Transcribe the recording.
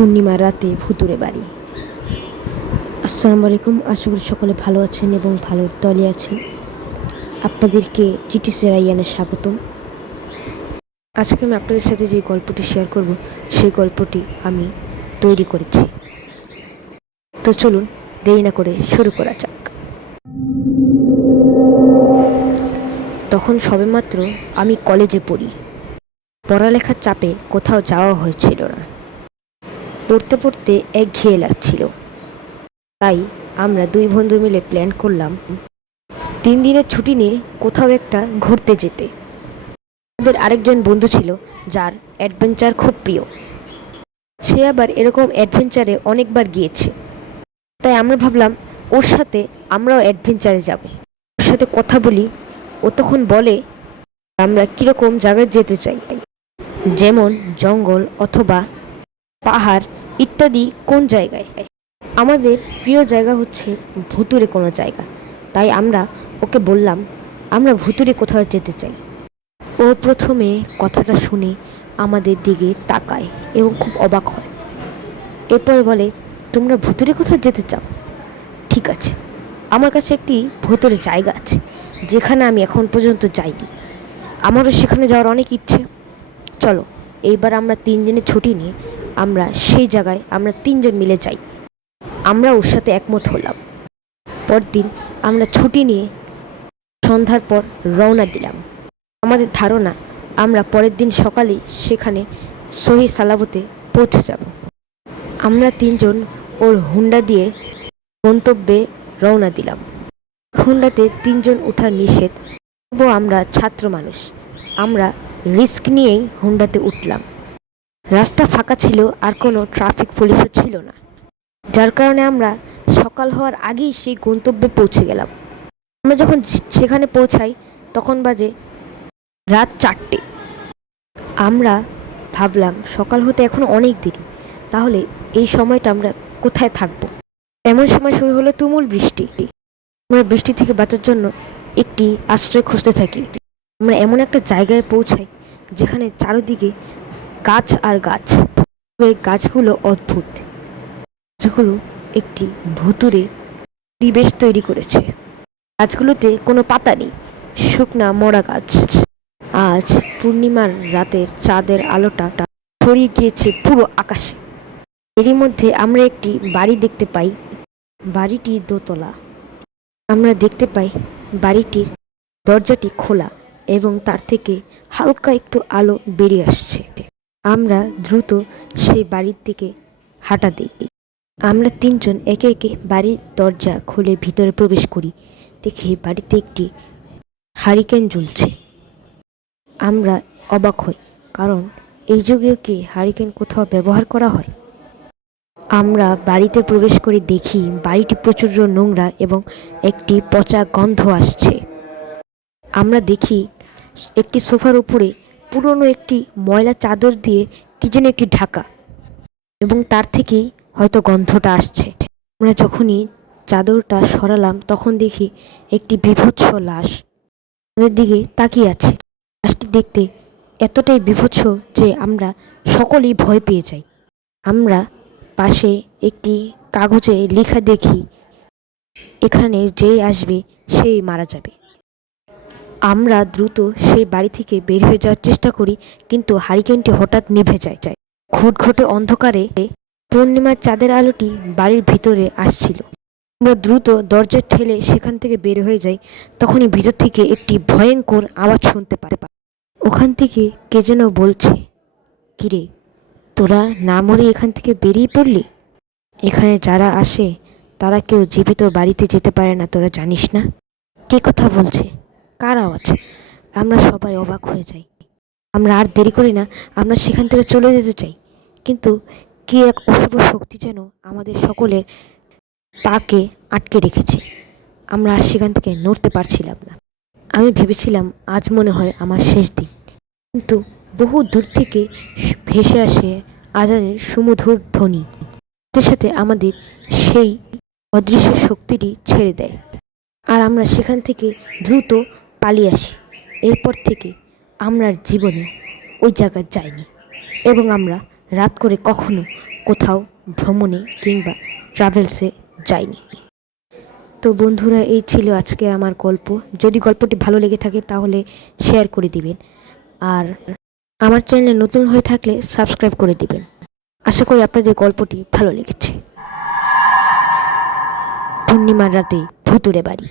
পূর্ণিমা রাতে ভুতুড়ে বাড়ি। আসসালামু আলাইকুম, আশা করি সকলে ভালো আছেন এবং ভালো দলে আছেন। আপনাদেরকে জিটিসি রাইয়ানে স্বাগতম। আজকে আমি আপনাদের সাথে যে গল্পটি শেয়ার করব সেই গল্পটি আমি তৈরি করেছি। তো চলুন দেরি না করে শুরু করা যাক। তখন সবেমাত্র আমি কলেজে পড়ি। পড়ালেখার চাপে কোথাও যাওয়া হয়েছিল না। পড়তে পড়তে একঘেয়ে লাগছিল। তাই আমরা দুই বন্ধু মিলে প্ল্যান করলাম 3 দিনের ছুটি নিয়ে কোথাও একটা ঘুরতে যেতে। আমাদের আরেকজন বন্ধু ছিল যার অ্যাডভেঞ্চার খুব প্রিয়। সে আবার এরকম অ্যাডভেঞ্চারে অনেকবার গিয়েছে। তাই আমরা ভাবলাম ওর সাথে আমরাও অ্যাডভেঞ্চারে যাব। ওর সাথে কথা বলি। ও তখন বলে আমরা কীরকম জায়গায় যেতে চাই, যেমন জঙ্গল অথবা পাহাড় ইত্যাদি। কোন জায়গায়? আমাদের প্রিয় জায়গা হচ্ছে ভুতুড়ে কোনো জায়গা। তাই আমরা ওকে বললাম আমরা ভুতুড়ে কোথাও যেতে চাই। ও প্রথমে কথাটা শুনে আমাদের দিকে তাকায় এবং খুব অবাক হয়। এরপর বলে তোমরা ভুতুড়ে কোথাও যেতে চাও? ঠিক আছে, আমার কাছে একটি ভুতুড়ে জায়গা আছে যেখানে আমি এখন পর্যন্ত যাইনি। আমারও সেখানে যাওয়ার অনেক ইচ্ছে। চলো এইবার আমরা 3 দিনের ছুটি নিয়ে আমরা সেই জায়গায় আমরা 3 জন মিলে যাই। আমরা ওর সাথে একমত হলাম। পরদিন আমরা ছুটি নিয়ে সন্ধ্যার পর রওনা দিলাম। আমাদের ধারণা আমরা পরের দিন সকালে সেখানে সহি সালামতে পৌঁছে যাব। আমরা 3 জন ওর হুন্ডা দিয়ে গন্তব্যে রওনা দিলাম। হুন্ডাতে 3 জন ওঠার নিষেধ, তবুও আমরা ছাত্র মানুষ, আমরা রিস্ক নিয়েই হুন্ডাতে উঠলাম। রাস্তা ফাঁকা ছিল আর কোনো ট্রাফিক পুলিশও ছিল না, যার কারণে আমরা সকাল হওয়ার আগেই সেই গন্তব্যে পৌঁছে গেলাম। আমরা যখন সেখানে পৌঁছাই তখন বাজে রাত 4টে। আমরা ভাবলাম সকাল হতে এখন অনেক দেরি, তাহলে এই সময়টা আমরা কোথায় থাকবো? এমন সময় শুরু হলো তুমুল বৃষ্টি। আমরা বৃষ্টি থেকে বাঁচার জন্য একটি আশ্রয় খুঁজতে থাকি। আমরা এমন একটা জায়গায় পৌঁছাই যেখানে চারিদিকে গাছ আর গাছ। এই গাছগুলো অদ্ভুত। গাছগুলো একটি ভুতুড়ে পরিবেশ তৈরি করেছে। গাছগুলোতে কোনো পাতা নেই, শুকনা মরা গাছ। আজ পূর্ণিমার রাতের চাঁদের আলোটা ছড়িয়ে গিয়েছে পুরো আকাশে। এরই মধ্যে আমরা একটি বাড়ি দেখতে পাই। বাড়িটি দোতলা। আমরা দেখতে পাই বাড়িটির দরজাটি খোলা এবং তার থেকে হালকা একটু আলো বেরিয়ে আসছে। আমরা দ্রুত সেই বাড়ির দিকে হাঁটা দিই। আমরা 3 জন একে একে বাড়ির দরজা খুলে ভিতরে প্রবেশ করি। দেখি বাড়িতে একটি হারিকেন জ্বলছে। আমরা অবাক হই, কারণ এই যুগেও কি হারিকেন কোথাও ব্যবহার করা হয়? আমরা বাড়িতে প্রবেশ করে দেখি বাড়িটি প্রচুর নোংরা এবং একটি পচা গন্ধ আসছে। আমরা দেখি একটি সোফার উপরে পুরনো একটি ময়লা চাদর দিয়ে কি যেন একটি ঢাকা, এবং তার থেকেই হয়তো গন্ধটা আসছে। আমরা যখনই চাদরটা সরালাম তখন দেখি একটি বীভৎস লাশ আমাদের দিকে তাকিয়ে আছে। লাশটি দেখতে এতটাই বীভৎস যে আমরা সকলেই ভয় পেয়ে যাই। আমরা পাশে একটি কাগজে লেখা দেখি এখানে যেই আসবে সেই মারা যাবে। আমরা দ্রুত সেই বাড়ি থেকে বের হয়ে যাওয়ার চেষ্টা করি, কিন্তু হারিকেনটি হঠাৎ নিভে যায়। ঘুটঘুটে অন্ধকারে পূর্ণিমার চাঁদের আলোটি বাড়ির ভিতরে আসছিল। আমরা দ্রুত দরজা ঠেলে সেখান থেকে বের হয়ে যাই। তখনই ভিতর থেকে একটি ভয়ঙ্কর আওয়াজ শুনতে পাই। ওখান থেকে কে যেন বলছে, কিরে তোরা না মরে এখান থেকে বেরিয়ে পড়লি? এখানে যারা আসে তারা কেউ জীবিত বাড়িতে যেতে পারে না, তোরা জানিস না? কে কথা বলছে? কার আওয়াজ? আমরা সবাই অবাক হয়ে যাই। আমরা আর দেরি করি না, আমরা সেখান থেকে চলে যেতে চাই, কিন্তু কি এক অশুভ শক্তি যেন আমাদের সকলের পাকে আটকে রেখেছে। আমরা আর সেখান থেকে নড়তে পারছিলাম না। আমি ভেবেছিলাম আজ মনে হয় আমার শেষ দিন, কিন্তু বহু দূর থেকে ভেসে আসে আজানের সুমধুর ধ্বনি। সাথে সাথে আমাদের সেই অদৃশ্য শক্তিটি ছেড়ে দেয়, আর আমরা সেখান থেকে দ্রুত পালিয়ে আসি। এরপর থেকে আমরা জীবনে ওই জায়গায় যাইনি, এবং আমরা রাত করে কখনো কোথাও ভ্রমণে কিংবা ট্রাভেলসে যাইনি। তো বন্ধুরা, এই ছিল আজকে আমার গল্প। যদি গল্পটি ভালো লেগে থাকে তাহলে শেয়ার করে দিবেন, আর আমার চ্যানেলে নতুন হয়ে থাকলে সাবস্ক্রাইব করে দিবেন। আশা করি আপনাদের গল্পটি ভালো লেগেছে। পূর্ণিমার রাতে ভুতুড়ে বাড়ি।